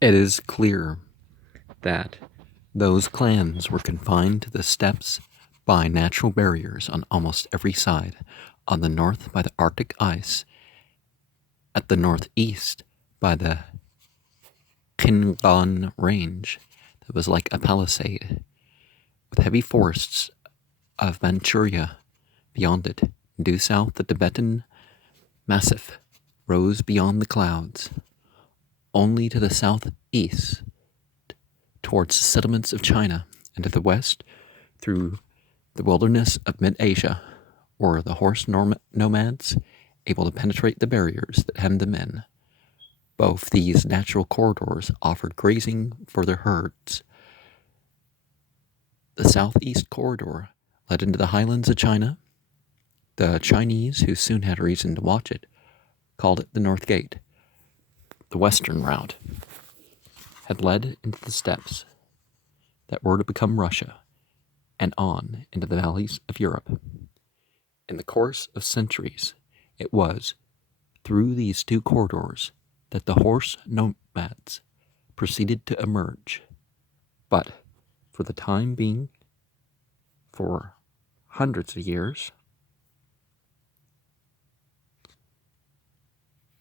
It is clear that those clans were confined to the steppes by natural barriers on almost every side. On the north by the Arctic ice, at the northeast by the Khingan Range that was like a palisade, with heavy forests of Manchuria beyond it. Due south, the Tibetan Massif rose beyond the clouds. Only to the southeast, towards the settlements of China, and to the west, through the wilderness of mid-Asia, were the horse nomads able to penetrate the barriers that hemmed them in. Both these natural corridors offered grazing for their herds. The southeast corridor led into the highlands of China. The Chinese, who soon had reason to watch it, called it the North Gate. The western route had led into the steppes that were to become Russia and on into the valleys of Europe. In the course of centuries, it was through these two corridors that the horse nomads proceeded to emerge. But for the time being, for hundreds of years,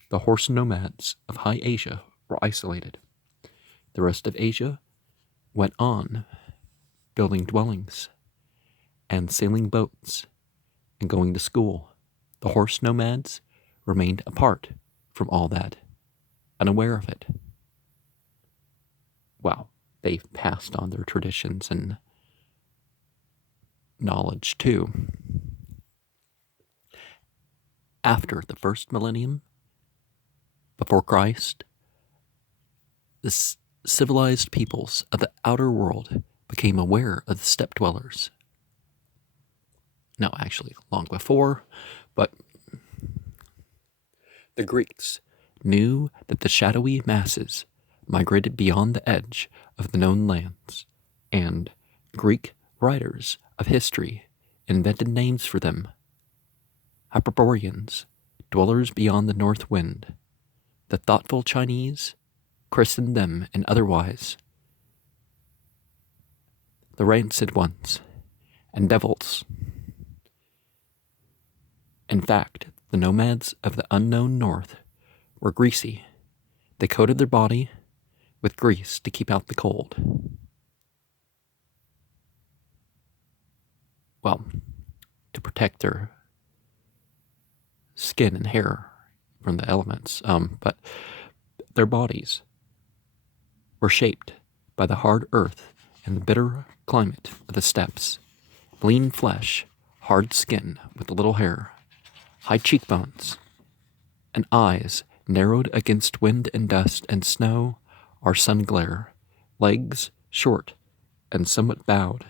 the horse nomads of High Asia were isolated. The rest of Asia went on building dwellings and sailing boats and going to school. The horse nomads remained apart from all that, unaware of it. Well, they passed on their traditions and knowledge too. After the first millennium before Christ, the civilized peoples of the outer world became aware of the steppe dwellers. No, actually, long before, but the Greeks knew that the shadowy masses migrated beyond the edge of the known lands, and Greek writers of history invented names for them. Barbarians, dwellers beyond the north wind. The thoughtful Chinese christened them and otherwise the rancid ones and devils. In fact, the nomads of the unknown north were greasy. They coated their body with grease to keep out the cold. Well, to protect their skin and hair from the elements, but their bodies were shaped by the hard earth and the bitter climate of the steppes. Lean flesh, hard skin with little hair, high cheekbones, and eyes narrowed against wind and dust and snow or sun glare, legs short and somewhat bowed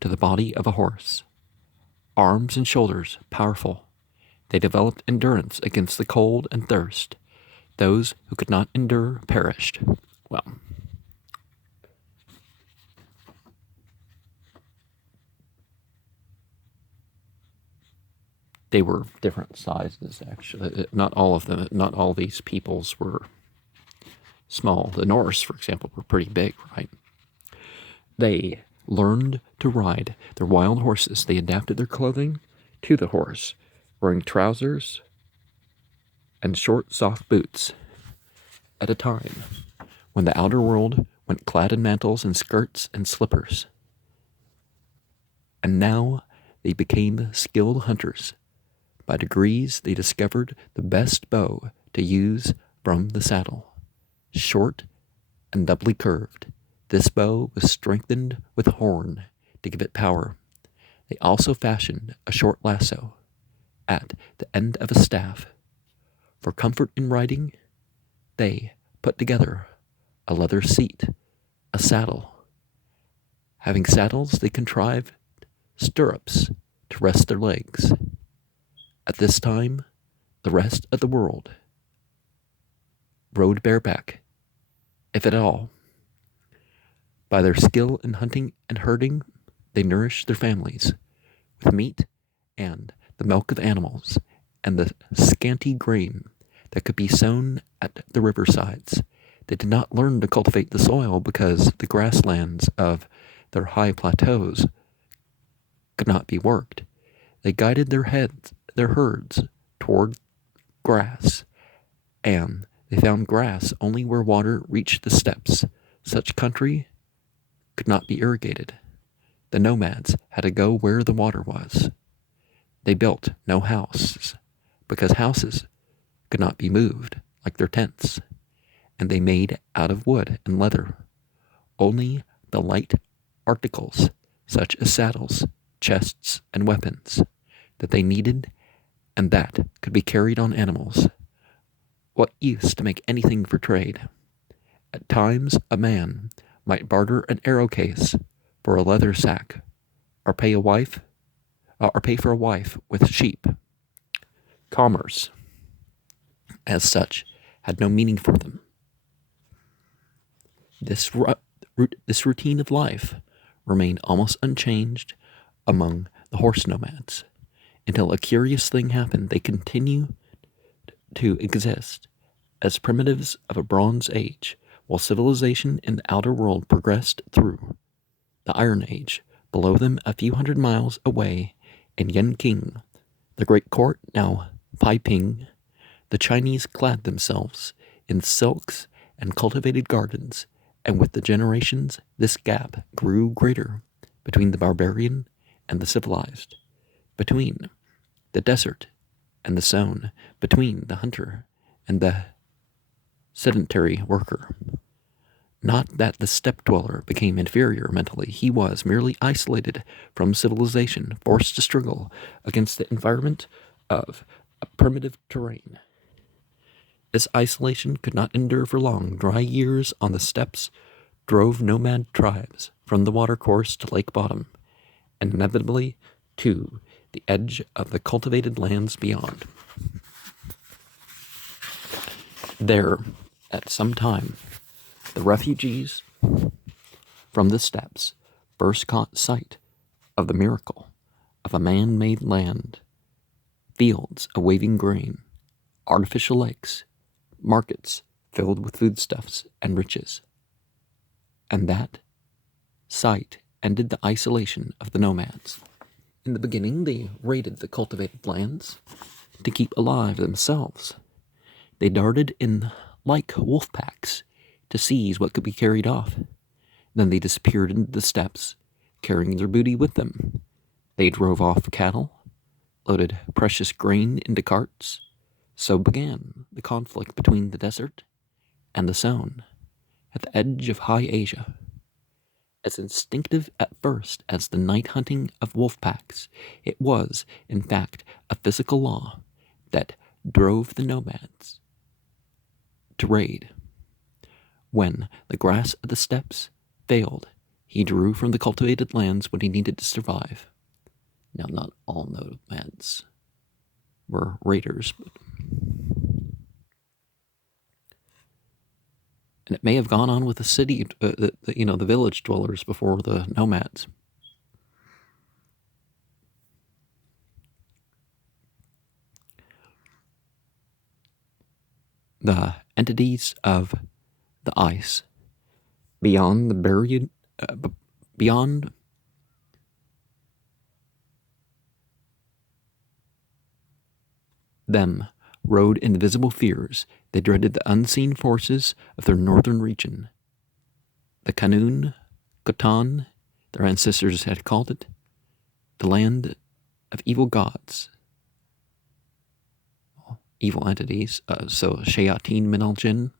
to the body of a horse, arms and shoulders powerful. They developed endurance against the cold and thirst. Those who could not endure perished. Well, they were different sizes, actually. Not all of them, not all these peoples were small. The Norse, for example, were pretty big, right? They learned to ride their wild horses. They adapted their clothing to the horse, wearing trousers and short, soft boots at a time, when the outer world went clad in mantles and skirts and slippers. And now they became skilled hunters. By degrees, they discovered the best bow to use from the saddle. Short and doubly curved, this bow was strengthened with horn to give it power. They also fashioned a short lasso at the end of a staff. For comfort in riding, they put together a leather seat, a saddle. Having saddles, they contrived stirrups to rest their legs. At this time, the rest of the world rode bareback, if at all. By their skill in hunting and herding, they nourished their families with meat and the milk of animals and the scanty grain that could be sown at the riversides. They did not learn to cultivate the soil because the grasslands of their high plateaus could not be worked. They guided their herds toward grass, and they found grass only where water reached the steppes. Such country could not be irrigated. The nomads had to go where the water was. They built no houses because houses could not be moved like their tents, and they made out of wood and leather only the light articles such as saddles, chests, and weapons that they needed and that could be carried on animals. What use to make anything for trade? At times a man might barter an arrow case for a leather sack, or pay for a wife with sheep. Commerce, as such, had no meaning for them. This routine of life remained almost unchanged among the horse nomads until a curious thing happened. They continue to exist as primitives of a Bronze Age, while civilization in the outer world progressed through the Iron Age. Below them, a few hundred miles away, in Yanqing, the great court, now Peiping, the Chinese clad themselves in silks and cultivated gardens, and with the generations, this gap grew greater between the barbarian and the civilized, between the desert and the sown, between the hunter and the sedentary worker. Not that the steppe dweller became inferior mentally, he was merely isolated from civilization, forced to struggle against the environment of a primitive terrain. This isolation could not endure for long. Dry years on the steppes drove nomad tribes from the watercourse to lake bottom, and inevitably to the edge of the cultivated lands beyond. There, at some time, the refugees from the steppes first caught sight of the miracle of a man-made land, fields of waving grain, artificial lakes, markets filled with foodstuffs and riches. And that sight ended the isolation of the nomads. In the beginning, they raided the cultivated lands to keep alive themselves. They darted in like wolf packs to seize what could be carried off. Then they disappeared into the steppes, carrying their booty with them. They drove off cattle, loaded precious grain into carts. So began the conflict between the desert and the sown at the edge of high Asia. As instinctive at first as the night hunting of wolf packs, it was, in fact, a physical law that drove the nomads to raid. When the grass of the steppes failed, he drew from the cultivated lands what he needed to survive. Now, not all nomads were raiders, but and it may have gone on with the city, the village dwellers before the nomads. The entities of the ice beyond the beyond them rode invisible fears. They dreaded the unseen forces of their northern region. The Kanun, Khotan, their ancestors had called it, the land of evil gods, evil entities, so Shayatin Minal Jinn.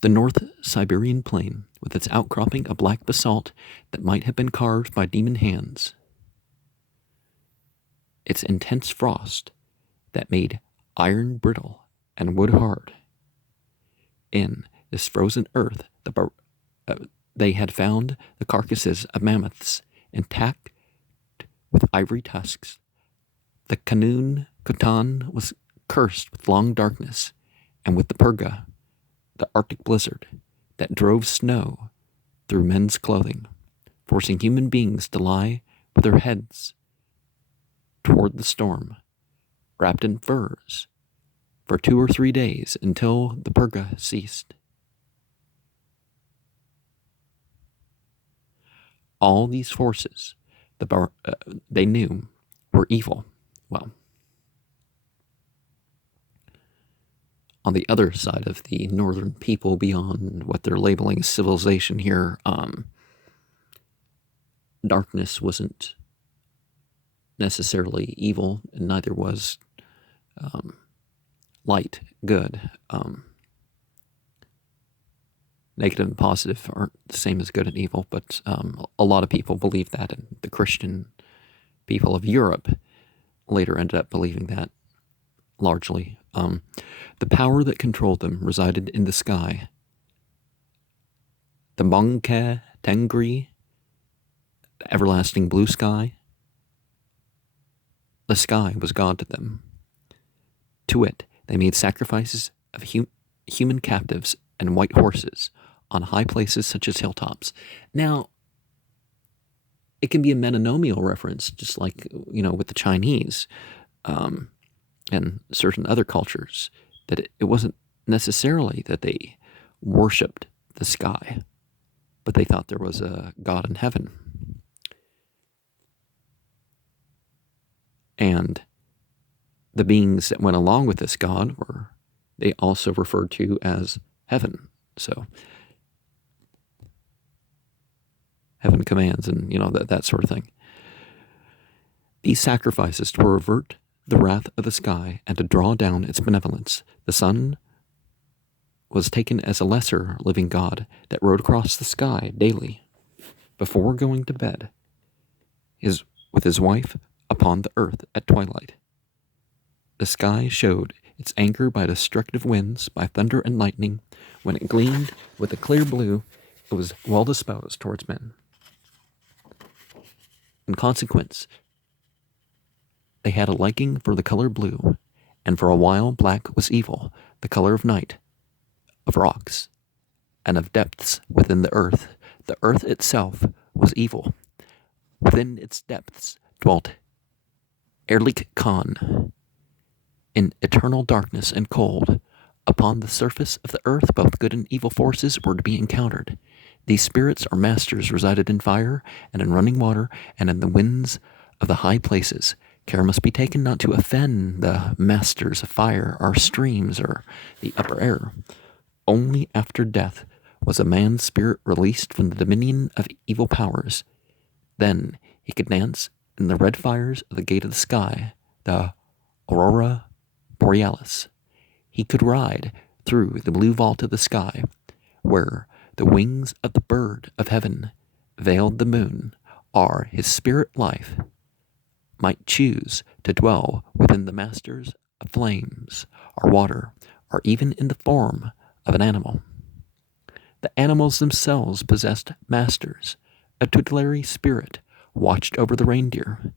The North Siberian plain, with its outcropping of black basalt that might have been carved by demon hands. Its intense frost that made iron brittle and wood hard. In this frozen earth, they had found the carcasses of mammoths intact with ivory tusks. The Kanun Khotan was cursed with long darkness and with the purga, the Arctic blizzard that drove snow through men's clothing, forcing human beings to lie with their heads toward the storm, wrapped in furs, for 2 or 3 days until the purga ceased. All these forces they knew were evil. Well, on the other side of the northern people, beyond what they're labeling as civilization here, darkness wasn't necessarily evil, and neither was light good. Negative and positive aren't the same as good and evil, but a lot of people believe that, and the Christian people of Europe later ended up believing that largely. The power that controlled them resided in the sky. The Mongke Tengri, the everlasting blue sky. The sky was God to them. To it, they made sacrifices of human captives and white horses on high places such as hilltops. Now, it can be a metonomial reference, just like, with the Chinese and certain other cultures, that it wasn't necessarily that they worshipped the sky, but they thought there was a God in heaven. And the beings that went along with this God they also referred to as heaven. So heaven commands and, that sort of thing. These sacrifices to avert the wrath of the sky and to draw down its benevolence. The sun was taken as a lesser living God that rode across the sky daily before going to bed with his wife upon the earth at twilight. The sky showed its anger by destructive winds, by thunder and lightning. When it gleamed with a clear blue, it was well disposed towards men. In consequence, they had a liking for the color blue, and for a while black was evil, the color of night, of rocks, and of depths within the earth. The earth itself was evil. Within its depths dwelt Erlik Khan, in eternal darkness and cold. Upon the surface of the earth, both good and evil forces were to be encountered. These spirits or masters resided in fire and in running water and in the winds of the high places. Care must be taken not to offend the masters of fire or streams or the upper air. Only after death was a man's spirit released from the dominion of evil powers. Then he could dance in the red fires of the gate of the sky, the Aurora Borealis. He could ride through the blue vault of the sky, where the wings of the bird of heaven veiled the moon, or his spirit life might choose to dwell within the masters of flames or water, or even in the form of an animal. The animals themselves possessed masters. A tutelary spirit watched over the reindeer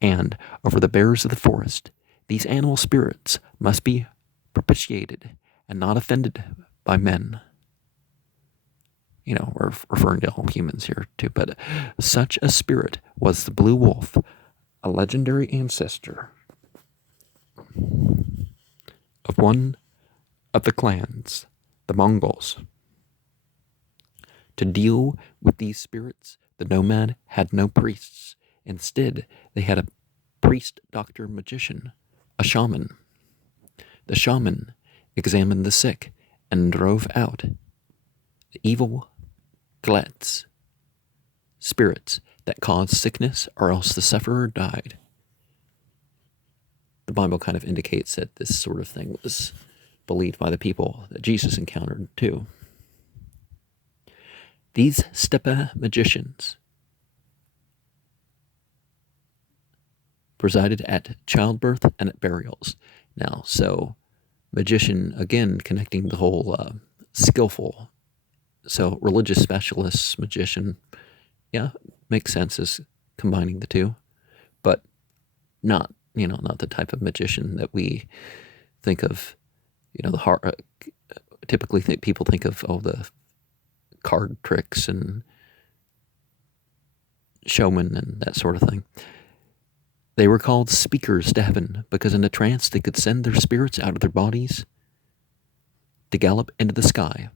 and over the bears of the forest. These animal spirits must be propitiated and not offended by men. We're referring to all humans here too, but such a spirit was the blue wolf, a legendary ancestor of one of the clans, the Mongols. To deal with these spirits, the nomad had no priests. Instead, they had a priest, doctor, magician, a shaman. The shaman examined the sick and drove out the evil glets, spirits that caused sickness, or else the sufferer died. The Bible kind of indicates that this sort of thing was believed by the people that Jesus encountered too. These steppe magicians presided at childbirth and at burials. Now, so magician, again, connecting the whole skillful. So religious specialists, magician, yeah, makes sense as combining the two, but not the type of magician that we think of, typically people think of, the card tricks and showmen and that sort of thing. They were called speakers to heaven because in a trance they could send their spirits out of their bodies to gallop into the sky.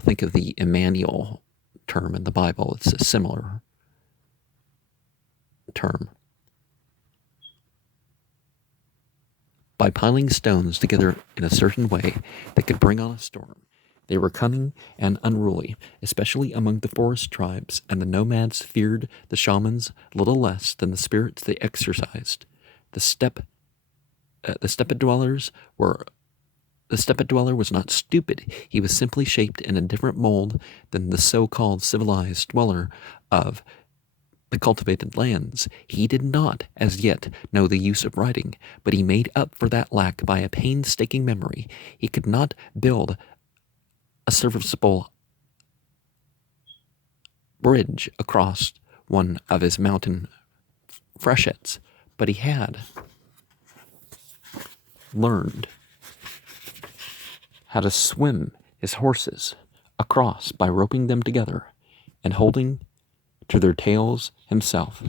Think of the Emmanuel term in the Bible. It's a similar term. By piling stones together in a certain way that could bring on a storm, they were cunning and unruly, especially among the forest tribes, and the nomads feared the shamans little less than the spirits they exorcised. The steppe dwellers were The steppe dweller was not stupid. He was simply shaped in a different mold than the so-called civilized dweller of the cultivated lands. He did not, as yet, know the use of writing, but he made up for that lack by a painstaking memory. He could not build a serviceable bridge across one of his mountain freshets, but he had learned how to swim his horses across by roping them together and holding to their tails himself.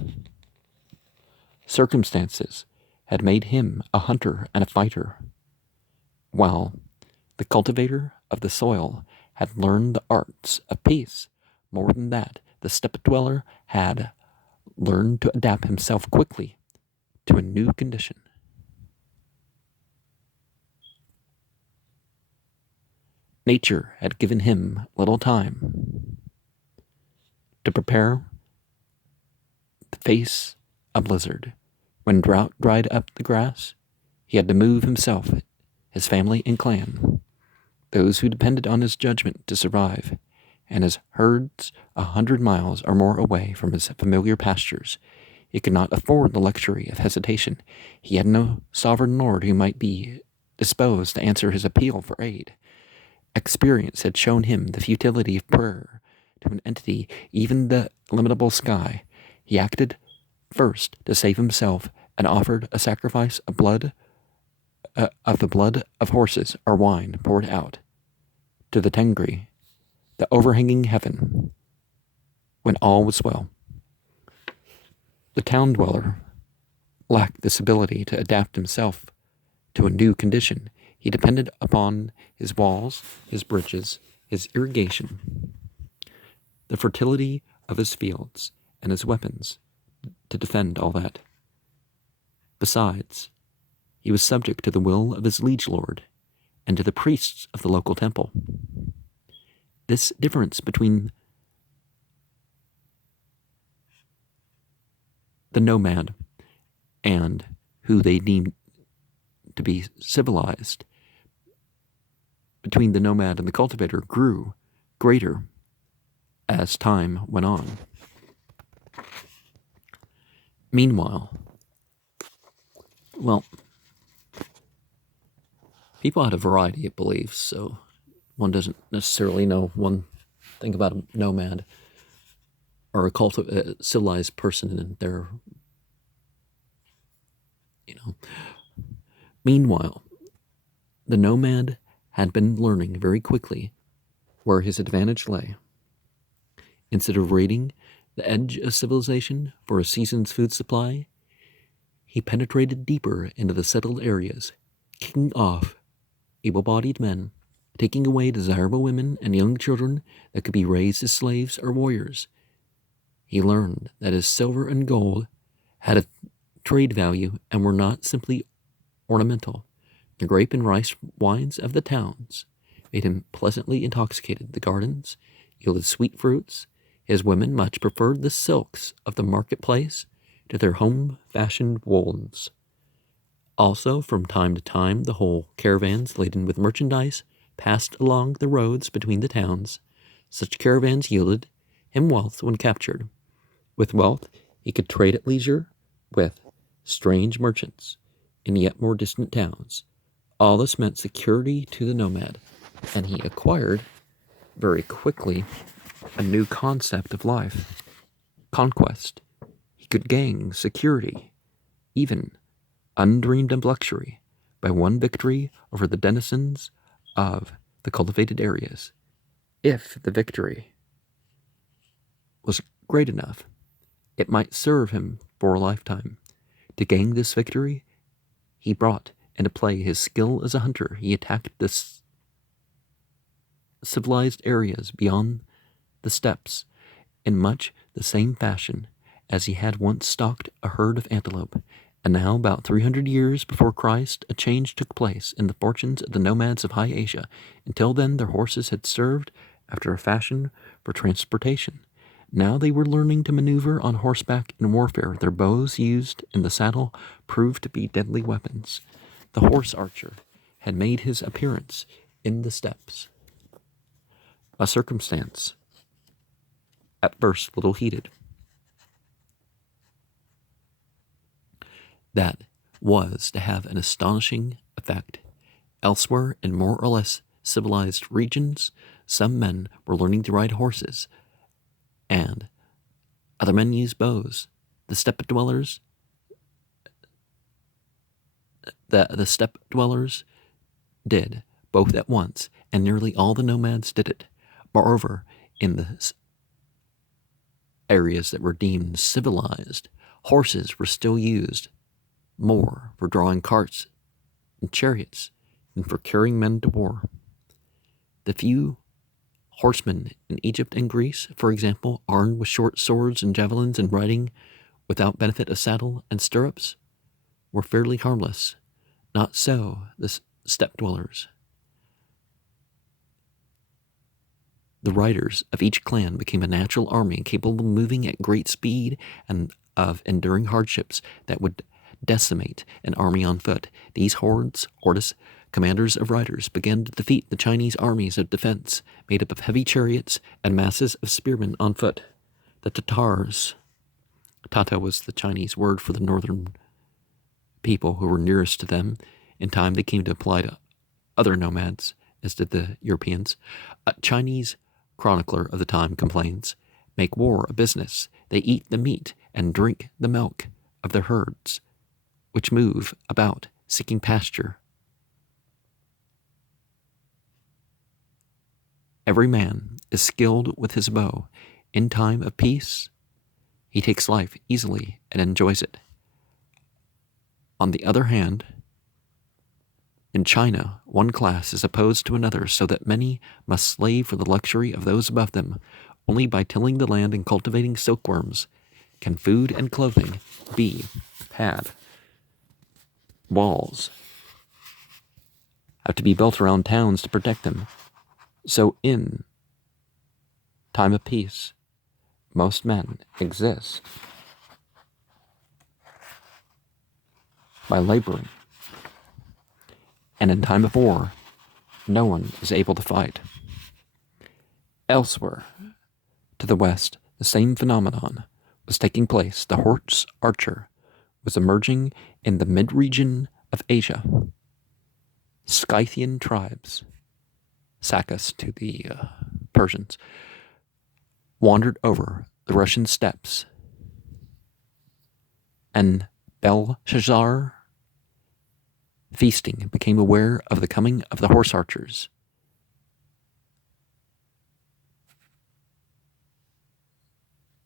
Circumstances had made him a hunter and a fighter, while the cultivator of the soil had learned the arts of peace. More than that, the steppe dweller had learned to adapt himself quickly to a new condition. Nature had given him little time to prepare to face a blizzard. When drought dried up the grass, he had to move himself, his family and clan, those who depended on his judgment to survive, and his herds 100 miles or more away from his familiar pastures. He could not afford the luxury of hesitation. He had no sovereign lord who might be disposed to answer his appeal for aid. Experience had shown him the futility of prayer to an entity, even the illimitable sky. He acted first to save himself and offered a sacrifice of the blood of horses or wine poured out to the Tengri, the overhanging heaven, when all was well. The town dweller lacked this ability to adapt himself to a new condition. He depended upon his walls, his bridges, his irrigation, the fertility of his fields, and his weapons to defend all that. Besides, he was subject to the will of his liege lord and to the priests of the local temple. This difference between the nomad and who they deemed to be civilized, between the nomad and the cultivator, grew greater as time went on. Meanwhile, people had a variety of beliefs, so one doesn't necessarily know one thing about a nomad or a civilized person and their, Meanwhile, the nomad had been learning very quickly where his advantage lay. Instead of raiding the edge of civilization for a season's food supply, he penetrated deeper into the settled areas, kicking off able-bodied men, taking away desirable women and young children that could be raised as slaves or warriors. He learned that his silver and gold had a trade value and were not simply ornamental. The grape and rice wines of the towns made him pleasantly intoxicated. The gardens yielded sweet fruits. His women much preferred the silks of the marketplace to their home-fashioned woollens. Also, from time to time, the whole caravans laden with merchandise passed along the roads between the towns. Such caravans yielded him wealth when captured. With wealth, he could trade at leisure with strange merchants in yet more distant towns. All this meant security to the nomad, and he acquired very quickly a new concept of life: conquest. He could gain security, even undreamed of luxury, by one victory over the denizens of the cultivated areas. If the victory was great enough, it might serve him for a lifetime. To gain this victory, he brought into play his skill as a hunter. He attacked the civilized areas beyond the steppes in much the same fashion as he had once stalked a herd of antelope. And now, about 300 years before Christ, a change took place in the fortunes of the nomads of High Asia. Until then, their horses had served, after a fashion, for transportation. Now they were learning to maneuver on horseback in warfare. Their bows used in the saddle proved to be deadly weapons. The horse archer had made his appearance in the steppes, a circumstance at first little heeded. That was to have an astonishing effect. Elsewhere, in more or less civilized regions, some men were learning to ride horses, and other men used bows. The steppe dwellers did both at once, and nearly all the nomads did it. Moreover, in the areas that were deemed civilized, horses were still used more for drawing carts and chariots than for carrying men to war. The few horsemen in Egypt and Greece, for example, armed with short swords and javelins and riding without benefit of saddle and stirrups, were fairly harmless. Not so the steppe dwellers. The riders of each clan became a natural army capable of moving at great speed and of enduring hardships that would decimate an army on foot. These hordes, commanders of riders, began to defeat the Chinese armies of defense, made up of heavy chariots and masses of spearmen on foot. The Tatars, Tata was the Chinese word for the northern people who were nearest to them. In time, they came to apply to other nomads, as did the Europeans. A Chinese chronicler of the time complains, make war a business. They eat the meat and drink the milk of their herds, which move about seeking pasture. Every man is skilled with his bow. In time of peace, he takes life easily and enjoys it. On the other hand, in China, one class is opposed to another, so that many must slave for the luxury of those above them. Only by tilling the land and cultivating silkworms can food and clothing be had. Walls have to be built around towns to protect them. So in time of peace, most men exist by laboring. And in time of war, no one is able to fight. Elsewhere, to the west, the same phenomenon was taking place. The horse archer was emerging in the mid-region of Asia. Scythian tribes, Sakas to the Persians, wandered over the Russian steppes, and Belshazzar, feasting, became aware of the coming of the horse archers.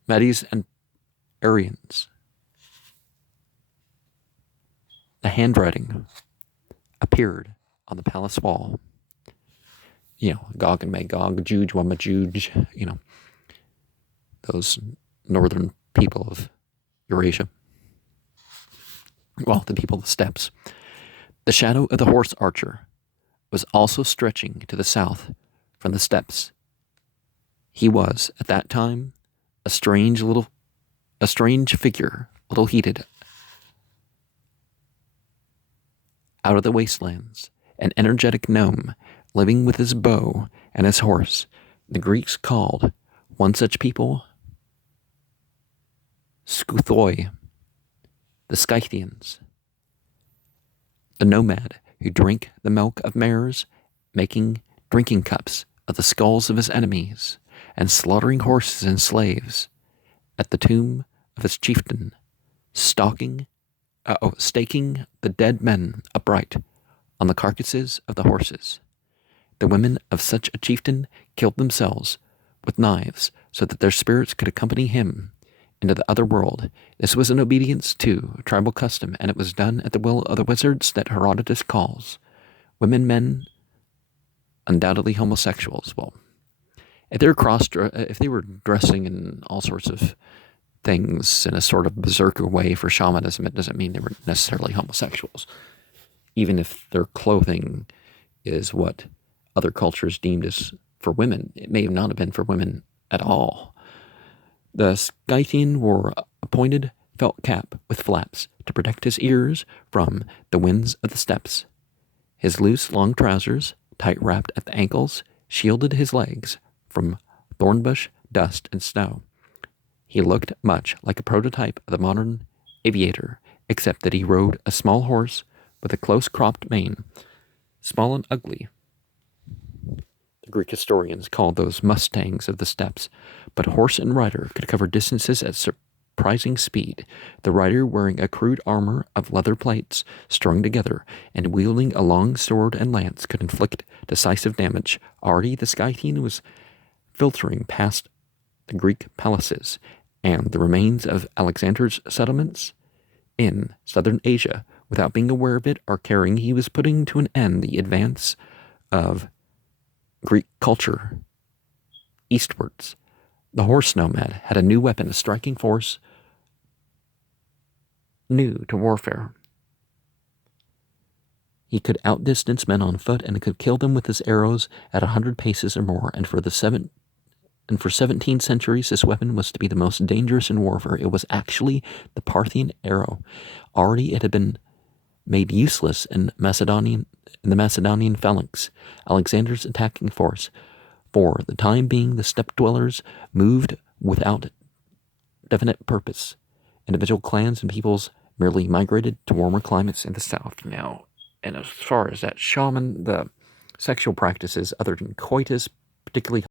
Medes and Aryans. The handwriting appeared on the palace wall. Gog and Magog, Juj, Wamajuj, those northern people of Eurasia. Well, the people of the steppes. The shadow of the horse archer was also stretching to the south from the steppes. He was, at that time, a strange figure, little heated, out of the wastelands, an energetic gnome living with his bow and his horse. The Greeks called one such people Scuthoi, the Scythians, the nomad who drank the milk of mares, making drinking cups of the skulls of his enemies, and slaughtering horses and slaves at the tomb of his chieftain, staking the dead men upright on the carcasses of the horses. The women of such a chieftain killed themselves with knives so that their spirits could accompany him into the other world. This was in obedience to tribal custom, and it was done at the will of the wizards that Herodotus calls men, undoubtedly homosexuals. Well, if they were dressing in all sorts of things in a sort of berserker way for shamanism, it doesn't mean they were necessarily homosexuals. Even if their clothing is what other cultures deemed as for women, it may not have been for women at all. The Scythian wore a pointed felt cap with flaps to protect his ears from the winds of the steppes. His loose, long trousers, tight-wrapped at the ankles, shielded his legs from thornbush, dust, and snow. He looked much like a prototype of the modern aviator, except that he rode a small horse with a close-cropped mane, small and ugly. The Greek historians called those mustangs of the steppes, but horse and rider could cover distances at surprising speed, the rider wearing a crude armor of leather plates strung together, and wielding a long sword and lance could inflict decisive damage. Already the Scythian was filtering past the Greek palaces and the remains of Alexander's settlements in southern Asia. Without being aware of it or caring, he was putting to an end the advance of Greek culture eastwards. The horse nomad had a new weapon, a striking force new to warfare. He could outdistance men on foot and could kill them with his arrows at 100 paces or more, and for 17 centuries this weapon was to be the most dangerous in warfare. It was actually the Parthian arrow. Already it had been made useless in the Macedonian phalanx, Alexander's attacking force. For the time being, the steppe dwellers moved without definite purpose. Individual clans and peoples merely migrated to warmer climates in the south. Now, and as far as that shaman, the sexual practices other than coitus, particularly